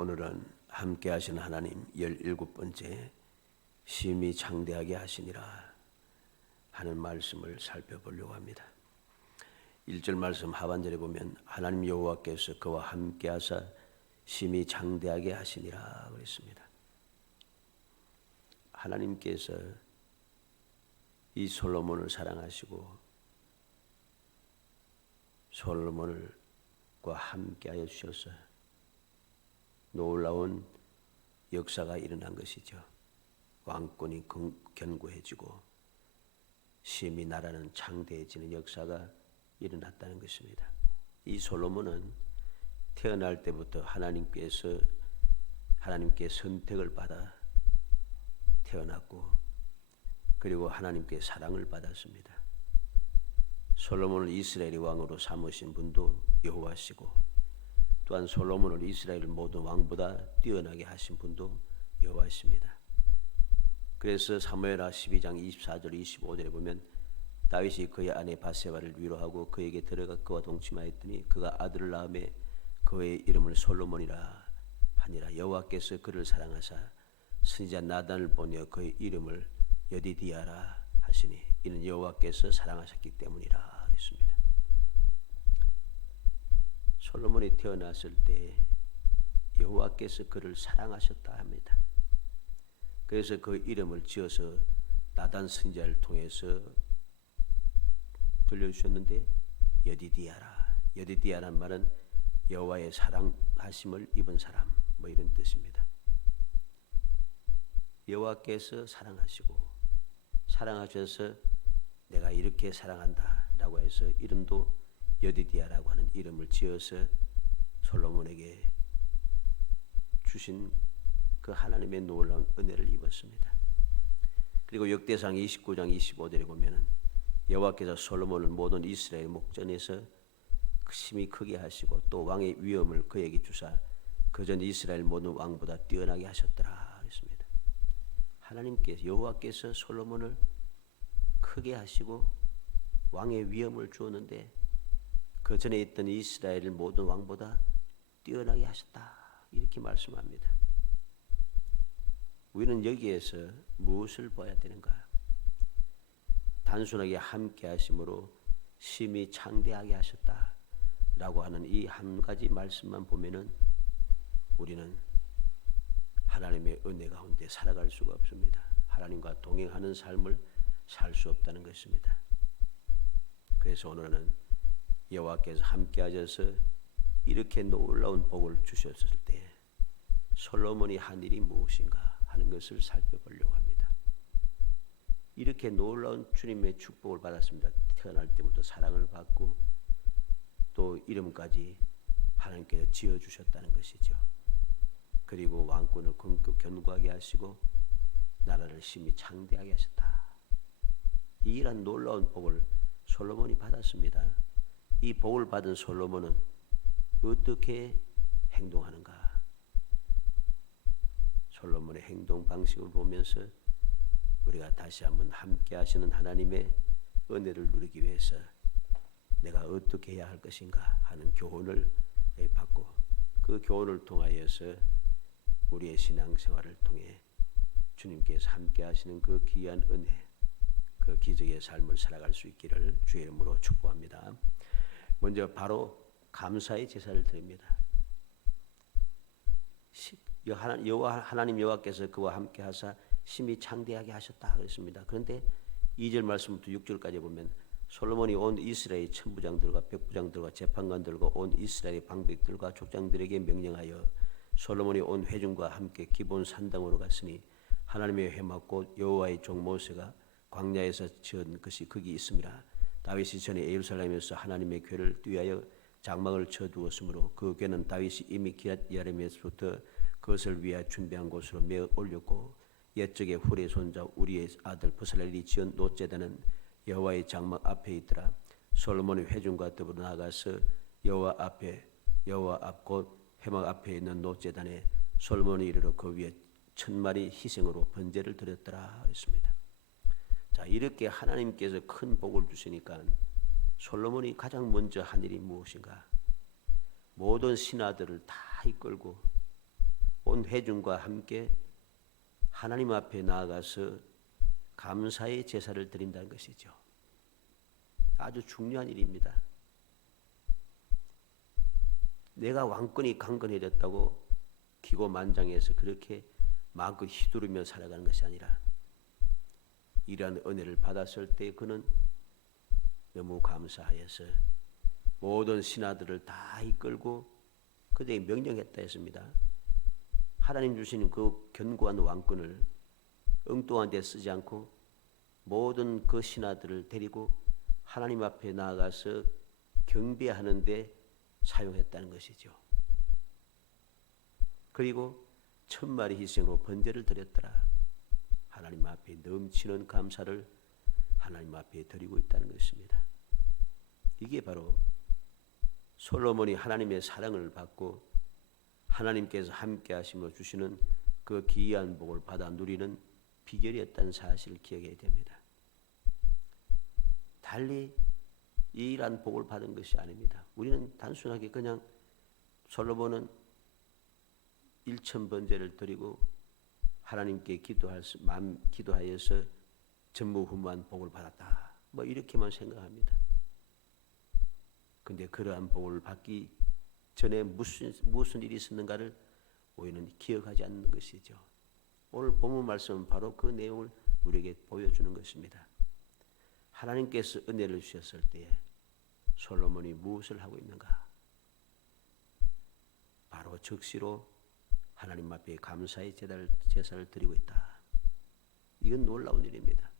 오늘은 함께 하시는 하나님 17번째 심히 창대하게 하시니라 하는 말씀을 살펴보려고 합니다. 1절 말씀 하반절에 보면 하나님 여호와께서 그와 함께 하사 심히 창대하게 하시니라 그랬습니다. 하나님께서 이 솔로몬을 사랑하시고 솔로몬과 함께 하여 주셔서 놀라운 역사가 일어난 것이죠. 왕권이 견고해지고 심히 나라는 창대해지는 역사가 일어났다는 것입니다. 이 솔로몬은 태어날 때부터 하나님께 선택을 받아 태어났고 그리고 하나님께 사랑을 받았습니다. 솔로몬을 이스라엘의 왕으로 삼으신 분도 여호와시고 또한 솔로몬을 이스라엘 모든 왕보다 뛰어나게 하신 분도 여호와십니다. 그래서 사무엘하 12장 24절 25절에 보면 다윗이 그의 아내 바세바를 위로하고 그에게 들어가 그와 동침하였더니 그가 아들을 낳음에 그의 이름을 솔로몬이라 하니라. 여호와께서 그를 사랑하사 선지자 나단을 보내어 그의 이름을 여디디아라 하시니 이는 여호와께서 사랑하셨기 때문이라 했습니다. 솔로몬이 태어났을 때 여호와께서 그를 사랑하셨다 합니다. 그래서 그 이름을 지어서 나단 선지자를 통해서 들려주셨는데 여디디아라. 여디디아라는 말은 여호와의 사랑하심을 입은 사람 이런 뜻입니다. 여호와께서 사랑하셔서 내가 이렇게 사랑한다 라고 해서 이름도 여디디아라고 하는 이름을 지어서 솔로몬에게 주신 그 하나님의 놀라운 은혜를 입었습니다. 그리고 역대상 29장 25절에 보면은 여호와께서 솔로몬을 모든 이스라엘 목전에서 심히 크게 하시고 또 왕의 위엄을 그에게 주사 그전 이스라엘 모든 왕보다 뛰어나게 하셨더라 했습니다. 하나님께서 여호와께서 솔로몬을 크게 하시고 왕의 위엄을 주었는데 그 전에 있던 이스라엘 모든 왕보다 뛰어나게 하셨다 이렇게 말씀합니다. 우리는 여기에서 무엇을 봐야 되는가? 단순하게 함께 하심으로 심히 창대하게 하셨다라고 하는 이 한 가지 말씀만 보면은 우리는 하나님의 은혜 가운데 살아갈 수가 없습니다. 하나님과 동행하는 삶을 살 수 없다는 것입니다. 그래서 오늘은 여호와께서 함께 하셔서 이렇게 놀라운 복을 주셨을 때 솔로몬이 한 일이 무엇인가 하는 것을 살펴보려고 합니다. 이렇게 놀라운 주님의 축복을 받았습니다. 태어날 때부터 사랑을 받고 또 이름까지 하나님께서 지어주셨다는 것이죠. 그리고 왕권을 견고하게 하시고 나라를 심히 창대하게 하셨다. 이러한 놀라운 복을 솔로몬이 받았습니다. 이 복을 받은 솔로몬은 어떻게 행동하는가? 솔로몬의 행동 방식을 보면서 우리가 다시 한번 함께 하시는 하나님의 은혜를 누리기 위해서 내가 어떻게 해야 할 것인가 하는 교훈을 받고 그 교훈을 통하여서 우리의 신앙생활을 통해 주님께서 함께 하시는 그 귀한 은혜, 그 기적의 삶을 살아갈 수 있기를 주의 이름으로 축복합니다. 먼저 바로 감사의 제사를 드립니다. 하나님 여호와께서 그와 함께 하사 심히 창대하게 하셨다 그랬습니다. 그런데 2절 말씀부터 6절까지 보면 솔로몬이 온 이스라엘 천부장들과 백부장들과 재판관들과 온 이스라엘 방백들과 족장들에게 명령하여 솔로몬이 온 회중과 함께 기본 산당으로 갔으니 하나님의 회막 곧 여호와의 종 모세가 광야에서 지은 것이 거기 있음이라. 다윗이 전에 예루살렘에서 하나님의 궤를 띄하여 장막을 쳐두었으므로 그 궤는 다윗이 이미 기럇 여림에서부터 그것을 위하여 준비한 곳으로 메어 올렸고 옛적에 훌의 손자 우리의 아들 부살렐이 지은 노제단은 여호와의 장막 앞에 있더라. 솔로몬의 회중과 더불어 나가서 여호와 앞 곧 회막 앞에 있는 노제단에 솔로몬이 이르러 그 위에 1000마리 희생으로 번제를 드렸더라 했습니다. 자, 이렇게 하나님께서 큰 복을 주시니까 솔로몬이 가장 먼저 한 일이 무엇인가? 모든 신하들을 다 이끌고 온 회중과 함께 하나님 앞에 나아가서 감사의 제사를 드린다는 것이죠. 아주 중요한 일입니다. 내가 왕권이 강건해졌다고 기고만장해서 그렇게 마음껏 휘두르며 살아가는 것이 아니라 이러한 은혜를 받았을 때 그는 너무 감사하여서 모든 신하들을 다 이끌고 그들에게 명령했다 했습니다. 하나님 주시는 그 견고한 왕권을 엉뚱한 데 쓰지 않고 모든 그 신하들을 데리고 하나님 앞에 나아가서 경배하는 데 사용했다는 것이죠. 그리고 천마리 희생으로 번제를 드렸더라. 하나님 앞에 넘치는 감사를 하나님 앞에 드리고 있다는 것입니다. 이게 바로 솔로몬이 하나님의 사랑을 받고 하나님께서 함께 하심으로 주시는 그 기이한 복을 받아 누리는 비결이었다는 사실을 기억해야 됩니다. 달리 이러한 복을 받은 것이 아닙니다. 우리는 단순하게 그냥 솔로몬은 1000번제를 드리고 하나님께 기도하여서 전무후무한 복을 받았다. 뭐 이렇게만 생각합니다. 근데 그러한 복을 받기 전에 무슨 일이 있었는가를 우리는 기억하지 않는 것이죠. 오늘 본문 말씀은 바로 그 내용을 우리에게 보여주는 것입니다. 하나님께서 은혜를 주셨을 때에 솔로몬이 무엇을 하고 있는가? 바로 즉시로 하나님 앞에 감사의 제사를 드리고 있다. 이건 놀라운 일입니다.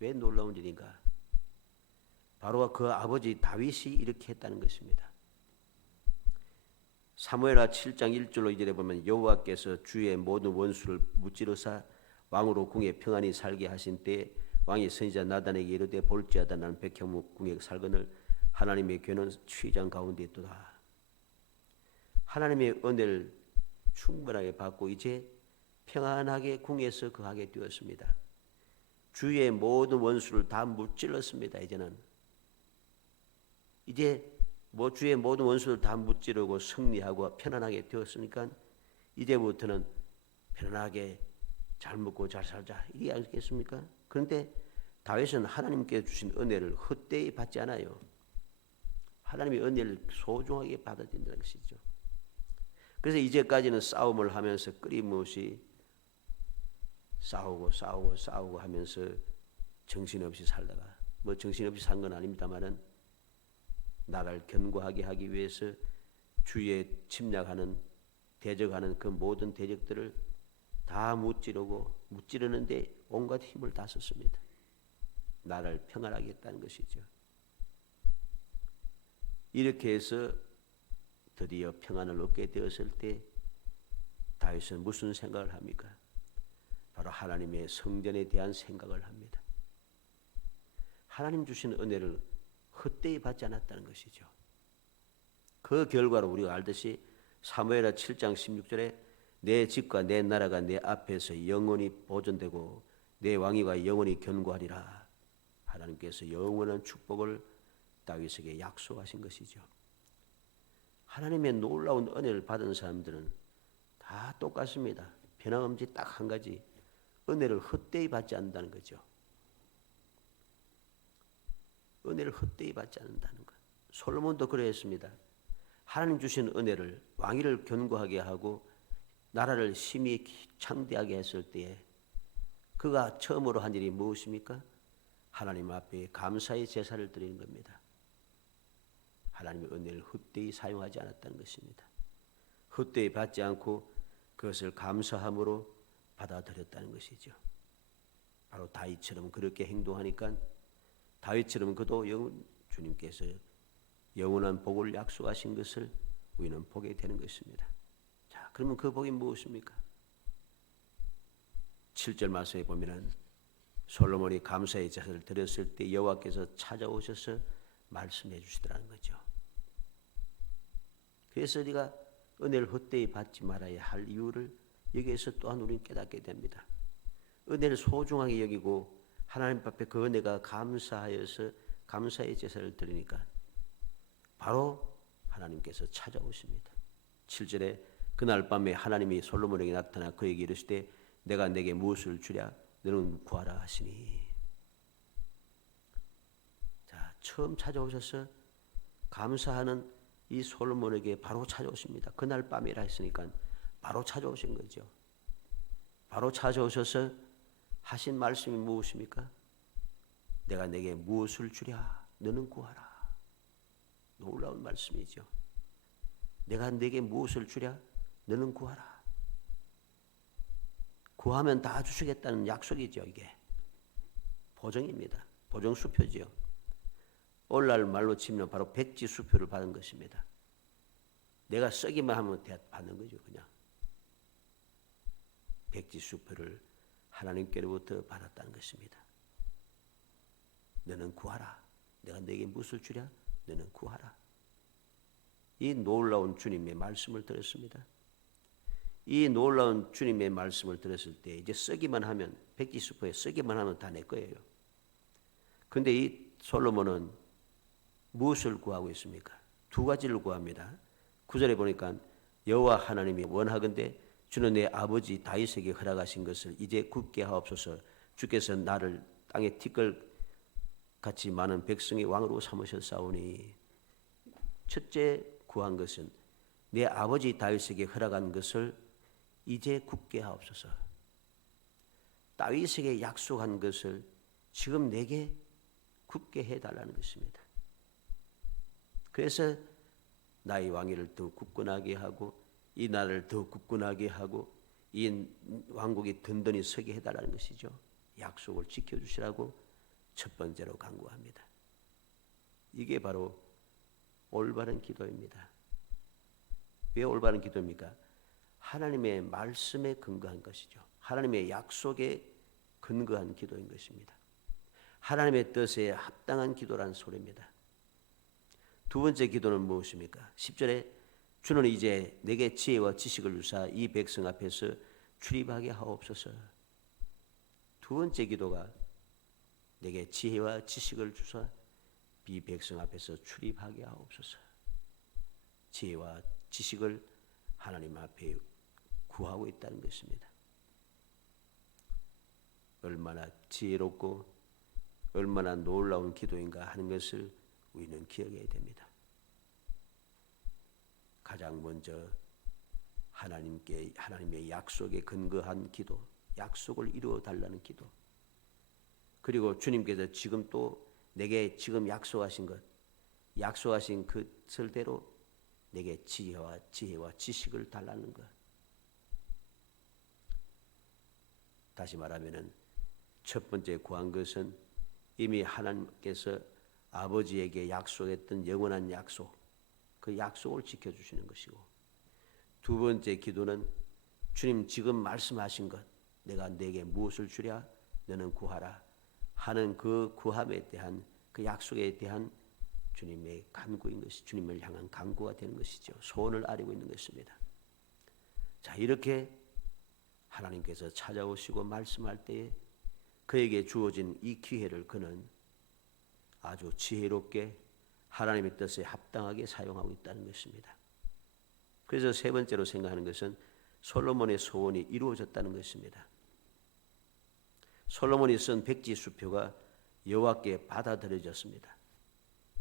왜 놀라운 일인가? 바로 그 아버지 다윗이 이렇게 했다는 것입니다. 사무엘하 7장 1절로 2절에 보면 여호와께서 주의 모든 원수를 무찌르사 왕으로 궁에 평안히 살게 하신 때에 왕이 선지자 나단에게 이르되 볼지어다 나는 백향목 궁에 살거늘 하나님의 괴는 취장 가운데 있도다. 하나님의 은혜를 충분하게 받고 이제 평안하게 궁에서 거하게 되었습니다. 주의 모든 원수를 다 무찔렀습니다. 이제 주의 모든 원수를 다 무찌르고 승리하고 편안하게 되었으니까 이제부터는 편안하게 잘 먹고 잘 살자 이게 아니겠습니까? 그런데 다윗은 하나님께 주신 은혜를 헛되이 받지 않아요. 하나님의 은혜를 소중하게 받아야 된다는 것이죠. 그래서 이제까지는 싸움을 하면서 끊임없이 싸우고 하면서 정신없이 살다가 정신없이 산 건 아닙니다만은 나라를 견고하게 하기 위해서 주위에 침략하는 대적하는 그 모든 대적들을 다 무찌르는데 온갖 힘을 다 썼습니다. 나라를 평안하게 했다는 것이죠. 이렇게 해서 드디어 평안을 얻게 되었을 때 다윗은 무슨 생각을 합니까? 바로 하나님의 성전에 대한 생각을 합니다. 하나님 주신 은혜를 헛되이 받지 않았다는 것이죠. 그 결과로 우리가 알듯이 사무엘하 7장 16절에 내 집과 내 나라가 내 앞에서 영원히 보존되고 내 왕위가 영원히 견고하리라. 하나님께서 영원한 축복을 다윗에게 약속하신 것이죠. 하나님의 놀라운 은혜를 받은 사람들은 다 똑같습니다. 변함없이 딱 한 가지, 은혜를 헛되이 받지 않는다는 거죠. 은혜를 헛되이 받지 않는다는 것. 솔로몬도 그러했습니다. 하나님 주신 은혜를 왕위를 견고하게 하고 나라를 심히 창대하게 했을 때에 그가 처음으로 한 일이 무엇입니까? 하나님 앞에 감사의 제사를 드리는 겁니다. 하나님의 은혜를 헛되이 사용하지 않았다는 것입니다. 헛되이 받지 않고 그것을 감사함으로 받아들였다는 것이죠. 바로 다윗처럼 그렇게 행동하니까 다윗처럼 그도 주님께서 영원한 복을 약속하신 것을 우리는 보게 되는 것입니다. 자, 그러면 그 복이 무엇입니까? 7절 말씀에 보면은 솔로몬이 감사의 제사를 드렸을 때 여호와께서 찾아오셔서 말씀해 주시더라는 거죠. 그래서 우리가 은혜를 헛되이 받지 말아야 할 이유를 여기에서 또한 우리는 깨닫게 됩니다. 은혜를 소중하게 여기고 하나님 앞에 그 은혜가 감사하여서 감사의 제사를 드리니까 바로 하나님께서 찾아오십니다. 7절에 그날 밤에 하나님이 솔로몬에게 나타나 그에게 이르시되 내가 내게 무엇을 주랴 너는 구하라 하시니. 자, 처음 찾아오셔서 감사하는 이 솔로몬에게 바로 찾아오십니다. 그날 밤이라 했으니까 바로 찾아오신 거죠. 바로 찾아오셔서 하신 말씀이 무엇입니까? 내가 내게 무엇을 주랴 너는 구하라. 놀라운 말씀이죠. 내가 내게 무엇을 주랴 너는 구하라. 구하면 다 주시겠다는 약속이죠. 이게 보정입니다. 보정수표지요. 오늘날 말로 치면 바로 백지수표를 받은 것입니다. 내가 쓰기만 하면 받는 거죠. 그냥 백지수표를 하나님께로부터 받았다는 것입니다. 너는 구하라. 내가 내게 무엇을 주랴 너는 구하라. 이 놀라운 주님의 말씀을 들었습니다. 이 놀라운 주님의 말씀을 들었을 때 이제 쓰기만 하면 백지수표에 쓰기만 하면 다 내 거예요. 그런데 이 솔로몬은 무엇을 구하고 있습니까? 두 가지를 구합니다. 9절에 보니까 여호와 하나님이 원하건대 주는 내 아버지 다윗에게 허락하신 것을 이제 굳게 하옵소서. 주께서 나를 땅에 티끌같이 많은 백성의 왕으로 삼으셨사오니. 첫째 구한 것은 내 아버지 다윗에게 허락한 것을 이제 굳게 하옵소서. 다윗에게 약속한 것을 지금 내게 굳게 해달라는 것입니다. 그래서 나의 왕위를 더 굳건하게 하고 이 나라를 더 굳건하게 하고 이 왕국이 든든히 서게 해달라는 것이죠. 약속을 지켜주시라고 첫 번째로 간구합니다. 이게 바로 올바른 기도입니다. 왜 올바른 기도입니까? 하나님의 말씀에 근거한 것이죠. 하나님의 약속에 근거한 기도인 것입니다. 하나님의 뜻에 합당한 기도란 소리입니다. 두 번째 기도는 무엇입니까? 10절에 주는 이제 내게 지혜와 지식을 주사 이 백성 앞에서 출입하게 하옵소서. 두 번째 기도가 내게 지혜와 지식을 주사 이 백성 앞에서 출입하게 하옵소서. 지혜와 지식을 하나님 앞에 구하고 있다는 것입니다. 얼마나 지혜롭고 얼마나 놀라운 기도인가 하는 것을 우리는 기억해야 됩니다. 가장 먼저 하나님의 약속에 근거한 기도, 약속을 이루어 달라는 기도. 그리고 주님께서 지금 또 내게 지금 약속하신 것, 약속하신 그 설대로 내게 지혜와 지식을 달라는 것. 다시 말하면은 첫 번째 구한 것은 이미 하나님께서 아버지에게 약속했던 영원한 약속, 그 약속을 지켜주시는 것이고, 두 번째 기도는 주님 지금 말씀하신 것, 내가 내게 무엇을 주랴 너는 구하라 하는 그 구함에 대한 그 약속에 대한 주님의 간구인 것이, 주님을 향한 간구가 되는 것이죠. 소원을 아뢰고 있는 것입니다. 자, 이렇게 하나님께서 찾아오시고 말씀할 때에 그에게 주어진 이 기회를 그는 아주 지혜롭게 하나님의 뜻에 합당하게 사용하고 있다는 것입니다. 그래서 세 번째로 생각하는 것은 솔로몬의 소원이 이루어졌다는 것입니다. 솔로몬이 쓴 백지수표가 여호와께 받아들여졌습니다.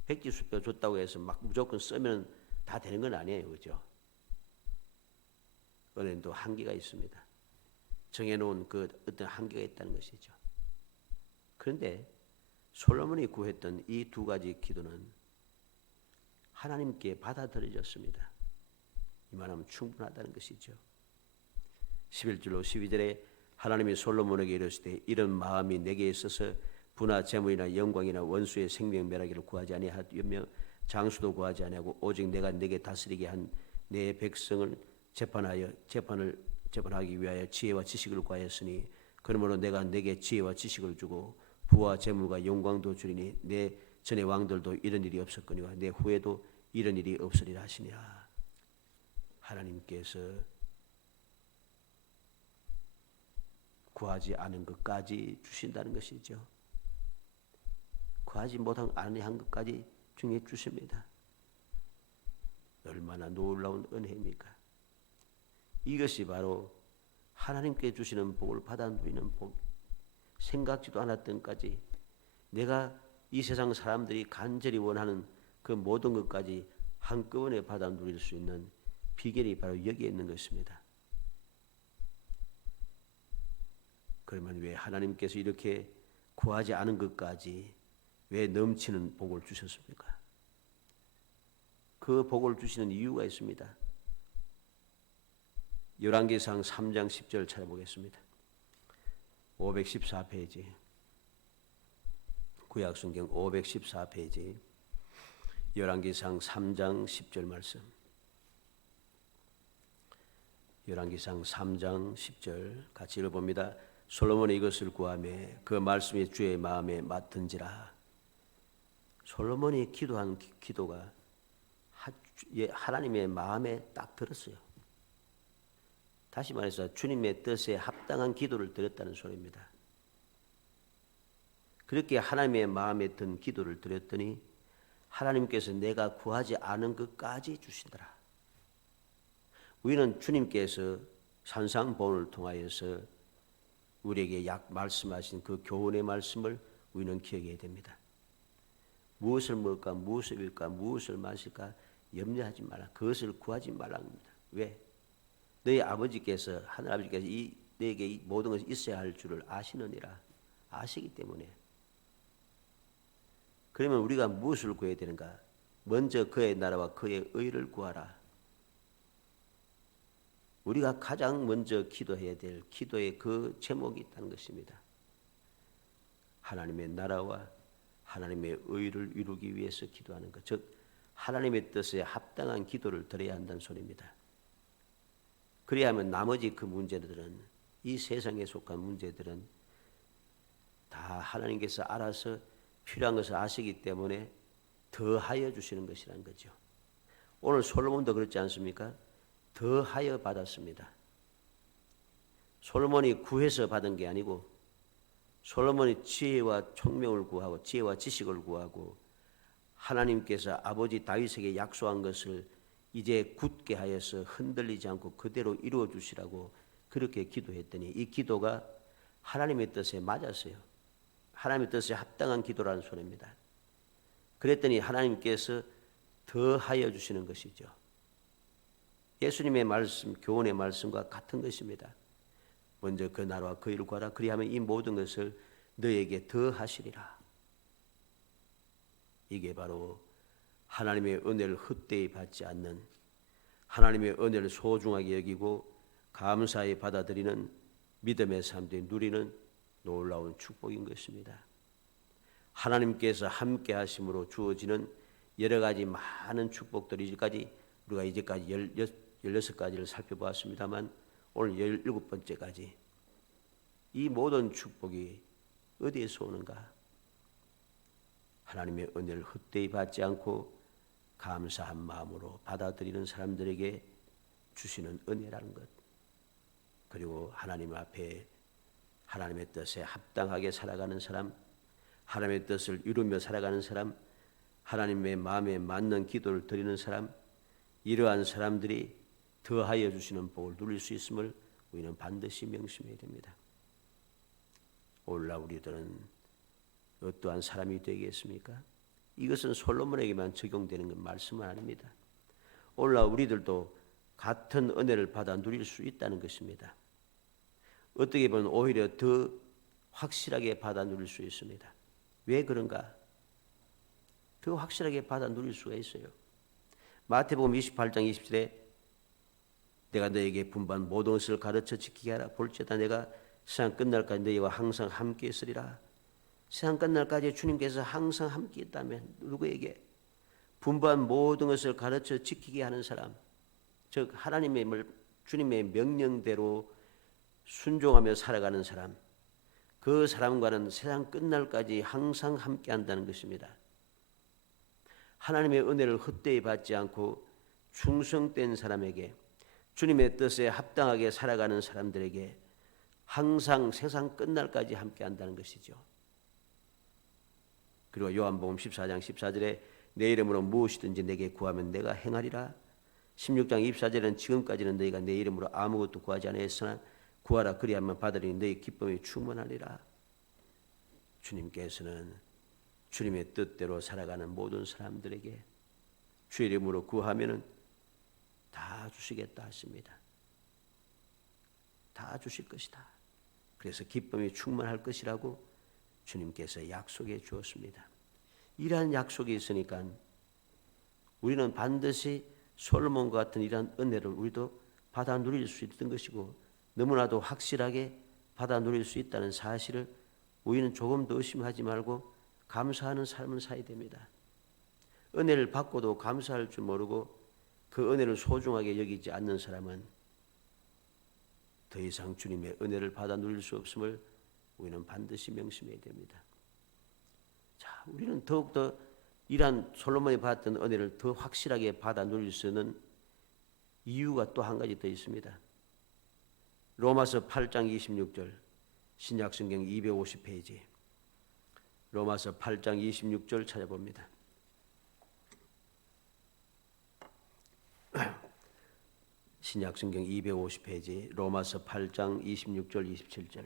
백지수표 줬다고 해서 막 무조건 쓰면 다 되는 건 아니에요. 그렇죠? 은혜도 한계가 있습니다. 정해놓은 그 어떤 한계가 있다는 것이죠. 그런데 솔로몬이 구했던 이 두 가지 기도는 하나님께 받아들여졌습니다. 이만하면 충분하다는 것이죠. 11절로 12절에 하나님이 솔로몬에게 이르시되 이런 마음이 내게 있어서 부나 재물이나 영광이나 원수의 생명 멸하기를 구하지 아니하며 장수도 구하지 아니하고 오직 내가 내게 다스리게 한 내 백성을 재판하기 위하여 지혜와 지식을 구하였으니 그러므로 내가 내게 지혜와 지식을 주고 부와 재물과 영광도 주리니 내 전의 왕들도 이런 일이 없었거니와 내 후에도 이런 일이 없으리라 하시니라. 하나님께서 구하지 않은 것까지 주신다는 것이죠. 구하지 못한 아니한 것까지 중에 주십니다. 얼마나 놀라운 은혜입니까? 이것이 바로 하나님께 주시는 복을 받아 누리는 복. 생각지도 않았던 까지 내가 이 세상 사람들이 간절히 원하는 그 모든 것까지 한꺼번에 받아 누릴 수 있는 비결이 바로 여기에 있는 것입니다. 그러면 왜 하나님께서 이렇게 구하지 않은 것까지 왜 넘치는 복을 주셨습니까? 그 복을 주시는 이유가 있습니다. 열왕기상 3장 10절 찾아보겠습니다. 514페이지 구약성경 514페이지 열왕기상 3장 10절 말씀. 열왕기상 3장 10절 같이 읽어봅니다. 솔로몬이 이것을 구하며 그 말씀이 주의 마음에 맞든지라. 솔로몬이 기도한 기도가 하나님의 마음에 딱 들었어요. 다시 말해서 주님의 뜻에 합당한 기도를 드렸다는 소리입니다. 그렇게 하나님의 마음에 든 기도를 드렸더니 하나님께서 내가 구하지 않은 것까지 주시더라. 우리는 주님께서 산상보훈을 통하여서 우리에게 말씀하신 그 교훈의 말씀을 우리는 기억해야 됩니다. 무엇을 먹을까, 무엇을 입을까, 무엇을 마실까 염려하지 말라. 그것을 구하지 말라는 겁니다. 왜? 너희 아버지께서 하늘아버지께서 너에게 이 모든 것이 있어야 할 줄을 아시느니라. 아시기 때문에. 그러면 우리가 무엇을 구해야 되는가? 먼저 그의 나라와 그의 의를 구하라. 우리가 가장 먼저 기도해야 될 기도의 그 제목이 있다는 것입니다. 하나님의 나라와 하나님의 의를 이루기 위해서 기도하는 것, 즉 하나님의 뜻에 합당한 기도를 드려야 한다는 소리입니다. 그래야 하면 나머지 그 문제들은, 이 세상에 속한 문제들은 다 하나님께서 알아서 필요한 것을 아시기 때문에 더하여 주시는 것이라는 거죠. 오늘 솔로몬도 그렇지 않습니까? 더하여 받았습니다. 솔로몬이 구해서 받은 게 아니고 솔로몬이 지혜와 총명을 구하고 지혜와 지식을 구하고 하나님께서 아버지 다윗에게 약속한 것을 이제 굳게 하여서 흔들리지 않고 그대로 이루어 주시라고 그렇게 기도했더니 이 기도가 하나님의 뜻에 맞았어요. 하나님의 뜻에 합당한 기도라는 소리입니다. 그랬더니 하나님께서 더하여 주시는 것이죠. 예수님의 말씀, 교훈의 말씀과 같은 것입니다. 먼저 그 나라와 그 일을 구하라. 그리하면 이 모든 것을 너에게 더하시리라. 이게 바로 하나님의 은혜를 헛되이 받지 않는, 하나님의 은혜를 소중하게 여기고 감사히 받아들이는 믿음의 삶들이 누리는 놀라운 축복인 것입니다. 하나님께서 함께 하심으로 주어지는 여러 가지 많은 축복들이 우리가 이제까지 16가지를 살펴보았습니다만 오늘 17번째까지 이 모든 축복이 어디에서 오는가? 하나님의 은혜를 헛되이 받지 않고 감사한 마음으로 받아들이는 사람들에게 주시는 은혜라는 것, 그리고 하나님 앞에 하나님의 뜻에 합당하게 살아가는 사람, 하나님의 뜻을 이루며 살아가는 사람, 하나님의 마음에 맞는 기도를 드리는 사람, 이러한 사람들이 더하여 주시는 복을 누릴 수 있음을 우리는 반드시 명심해야 됩니다. 오늘날 우리들은 어떠한 사람이 되겠습니까? 이것은 솔로몬에게만 적용되는 말씀은 아닙니다. 오늘날 우리들도 같은 은혜를 받아 누릴 수 있다는 것입니다. 어떻게 보면 오히려 더 확실하게 받아 누릴 수 있습니다. 왜 그런가? 더 확실하게 받아 누릴 수가 있어요. 마태복음 28장 20절에 내가 너에게 분부한 모든 것을 가르쳐 지키게 하라. 볼지어다 내가 세상 끝날까지 너희와 항상 함께 있으리라. 세상 끝날까지 주님께서 항상 함께 있다면 누구에게? 분부한 모든 것을 가르쳐 지키게 하는 사람, 즉 주님의 명령대로 순종하며 살아가는 사람, 그 사람과는 세상 끝날까지 항상 함께 한다는 것입니다. 하나님의 은혜를 헛되이 받지 않고 충성된 사람에게, 주님의 뜻에 합당하게 살아가는 사람들에게 항상 세상 끝날까지 함께 한다는 것이죠. 그리고 요한복음 14장 14절에 내 이름으로 무엇이든지 내게 구하면 내가 행하리라. 16장 24절에는 지금까지는 너희가 내 이름으로 아무것도 구하지 아니하였으나 구하라 그리하면 받으리니 너희 기쁨이 충만하리라. 주님께서는 주님의 뜻대로 살아가는 모든 사람들에게 주의 이름으로 구하면은 다 주시겠다 하십니다. 다 주실 것이다. 그래서 기쁨이 충만할 것이라고 주님께서 약속해 주었습니다. 이러한 약속이 있으니까 우리는 반드시 솔로몬과 같은 이러한 은혜를 우리도 받아 누릴 수 있던 것이고 너무나도 확실하게 받아 누릴 수 있다는 사실을 우리는 조금 더 의심하지 말고 감사하는 삶을 살아야 됩니다. 은혜를 받고도 감사할 줄 모르고 그 은혜를 소중하게 여기지 않는 사람은 더 이상 주님의 은혜를 받아 누릴 수 없음을 우리는 반드시 명심해야 됩니다. 자, 우리는 더욱더 이러한 솔로몬이 받았던 은혜를 더 확실하게 받아 누릴 수 있는 이유가 또 한 가지 더 있습니다. 로마서 8장 26절 신약성경 250페이지 로마서 8장 26절 찾아봅니다. 신약성경 250페이지 로마서 8장 26절 27절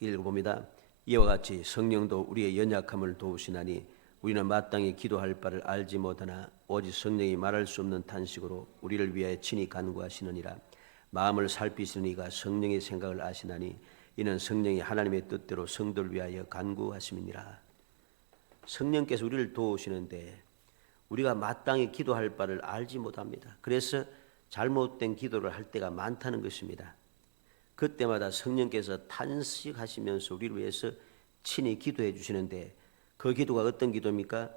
읽어봅니다. 이와 같이 성령도 우리의 연약함을 도우시나니 우리는 마땅히 기도할 바를 알지 못하나 오직 성령이 말할 수 없는 탄식으로 우리를 위하여 친히 간구하시느니라. 마음을 살피시는 이가 성령의 생각을 아시나니 이는 성령이 하나님의 뜻대로 성도를 위하여 간구하심이니라. 성령께서 우리를 도우시는데 우리가 마땅히 기도할 바를 알지 못합니다. 그래서 잘못된 기도를 할 때가 많다는 것입니다. 그때마다 성령께서 탄식하시면서 우리를 위해서 친히 기도해 주시는데 그 기도가 어떤 기도입니까?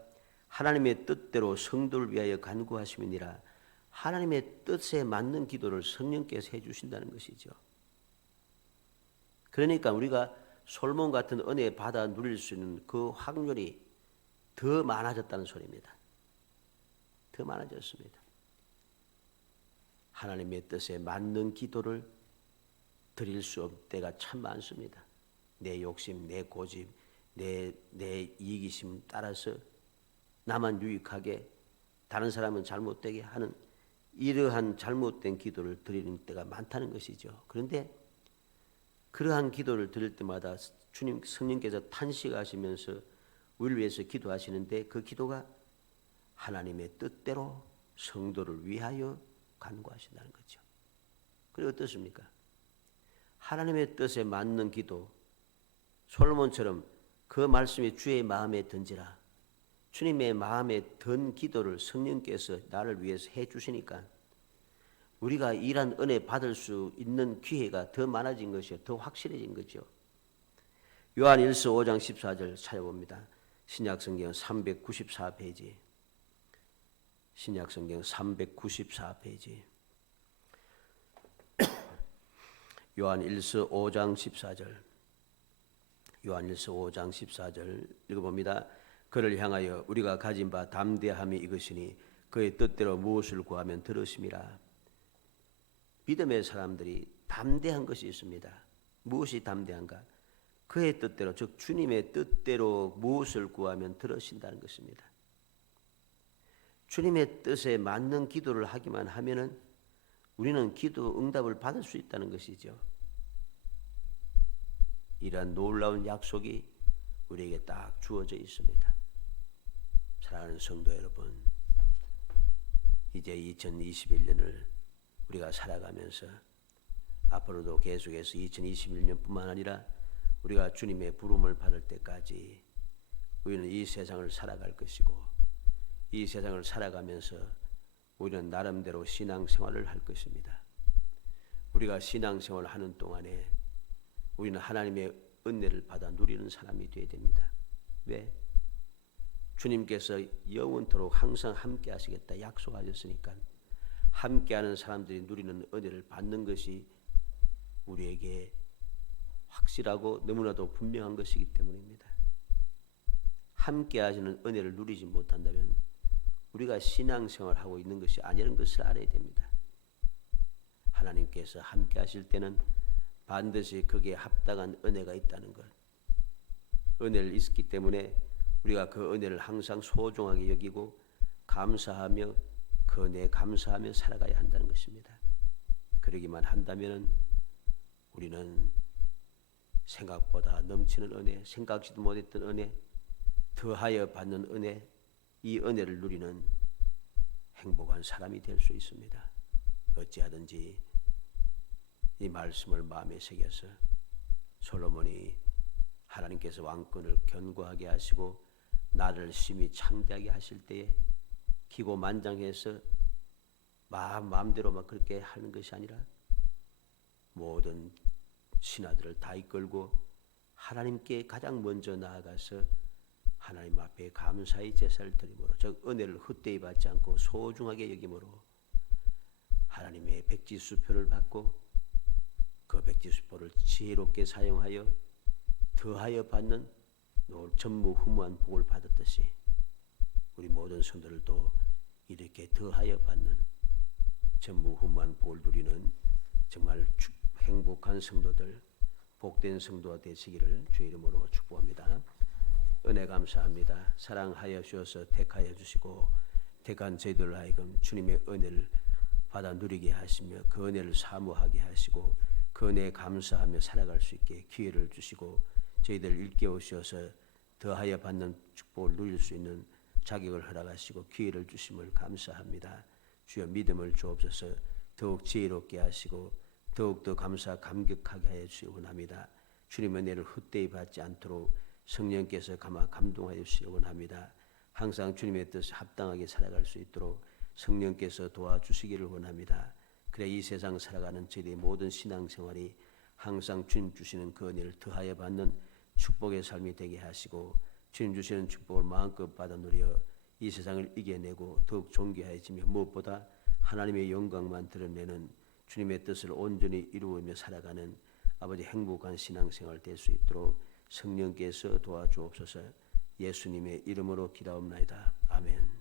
하나님의 뜻대로 성도를 위하여 간구하심이니라. 하나님의 뜻에 맞는 기도를 성령께서 해 주신다는 것이죠. 그러니까 우리가 솔몬 같은 은혜 받아 누릴 수 있는 그 확률이 더 많아졌다는 소리입니다. 더 많아졌습니다. 하나님의 뜻에 맞는 기도를 드릴 수 없을 때가 참 많습니다. 내 욕심, 내 고집, 내 이기심 따라서 나만 유익하게 다른 사람은 잘못되게 하는 이러한 잘못된 기도를 드리는 때가 많다는 것이죠. 그런데 그러한 기도를 드릴 때마다 주님 성령께서 탄식하시면서 우리를 위해서 기도하시는데 그 기도가 하나님의 뜻대로 성도를 위하여 간구하신다는 거죠. 그리고 어떻습니까? 하나님의 뜻에 맞는 기도, 솔로몬처럼 그 말씀이 주의 마음에 든지라. 주님의 마음에 든 기도를 성령께서 나를 위해서 해 주시니까 우리가 이런 은혜 받을 수 있는 기회가 더 많아진 것이요, 더 확실해진 거죠. 요한일서 5장 14절 찾아봅니다. 신약성경 394페이지. 신약성경 394페이지. 요한일서 5장 14절. 요한일서 5장 14절 읽어봅니다. 그를 향하여 우리가 가진 바 담대함이 이것이니 그의 뜻대로 무엇을 구하면 들으심이라. 믿음의 사람들이 담대한 것이 있습니다. 무엇이 담대한가? 그의 뜻대로, 즉 주님의 뜻대로 무엇을 구하면 들으신다는 것입니다. 주님의 뜻에 맞는 기도를 하기만 하면은 우리는 기도 응답을 받을 수 있다는 것이죠. 이러한 놀라운 약속이 우리에게 딱 주어져 있습니다. 사랑하는 성도 여러분, 이제 2021년을 우리가 살아가면서 앞으로도 계속해서 2021년뿐만 아니라 우리가 주님의 부름을 받을 때까지 우리는 이 세상을 살아갈 것이고 이 세상을 살아가면서 우리는 나름대로 신앙생활을 할 것입니다. 우리가 신앙생활을 하는 동안에 우리는 하나님의 은혜를 받아 누리는 사람이 되어야 됩니다. 왜? 주님께서 영원토록 항상 함께 하시겠다 약속하셨으니까 함께하는 사람들이 누리는 은혜를 받는 것이 우리에게 확실하고 너무나도 분명한 것이기 때문입니다. 함께 하시는 은혜를 누리지 못한다면 우리가 신앙생활을 하고 있는 것이 아니라는 것을 알아야 됩니다. 하나님께서 함께 하실 때는 반드시 거기에 합당한 은혜가 있다는 것. 은혜를 있기 때문에 우리가 그 은혜를 항상 소중하게 여기고 감사하며 그 은혜에 감사하며 살아가야 한다는 것입니다. 그러기만 한다면 우리는 생각보다 넘치는 은혜, 생각지도 못했던 은혜, 더하여 받는 은혜, 이 은혜를 누리는 행복한 사람이 될 수 있습니다. 어찌하든지 이 말씀을 마음에 새겨서 솔로몬이 하나님께서 왕권을 견고하게 하시고 나를 심히 창대하게 하실 때에 기고만장해서 마음대로 막 그렇게 하는 것이 아니라 모든 신하들을 다 이끌고 하나님께 가장 먼저 나아가서 하나님 앞에 감사의 제사를 드림으로 즉 은혜를 헛되이 받지 않고 소중하게 여김으로 하나님의 백지수표를 받고 그 백지수표를 지혜롭게 사용하여 더하여 받는 전무후무한 복을 받았듯이 우리 모든 성도들도 이렇게 더하여 받는 전무후무한 복을 누리는 정말 행복한 성도들, 복된 성도가 되시기를 주의 이름으로 축복합니다. 은혜 감사합니다. 사랑하여 주셔서 택하여 주시고 택한 저희들 하여금 주님의 은혜를 받아 누리게 하시며 그 은혜를 사모하게 하시고 그 은혜에 감사하며 살아갈 수 있게 기회를 주시고 저희들 일깨우셔서 더하여 받는 축복을 누릴 수 있는 자격을 허락하시고 기회를 주심을 감사합니다. 주여 믿음을 주옵소서. 더욱 지혜롭게 하시고 더욱더 감격하게 하여 주시기 원합니다. 주님의 은혜를 헛되이 받지 않도록 성령께서 감동하여 주시기 원합니다. 항상 주님의 뜻에 합당하게 살아갈 수 있도록 성령께서 도와주시기를 원합니다. 그래 이 세상 살아가는 저희의 모든 신앙생활이 항상 주님 주시는 그 은혜를 더하여 받는 축복의 삶이 되게 하시고 주님 주시는 축복을 마음껏 받아 누려 이 세상을 이겨내고 더욱 존귀해지며 무엇보다 하나님의 영광만 드러내는 주님의 뜻을 온전히 이루며 살아가는 아버지 행복한 신앙생활 될 수 있도록 성령께서 도와주옵소서. 예수님의 이름으로 기도합나이다. 아멘.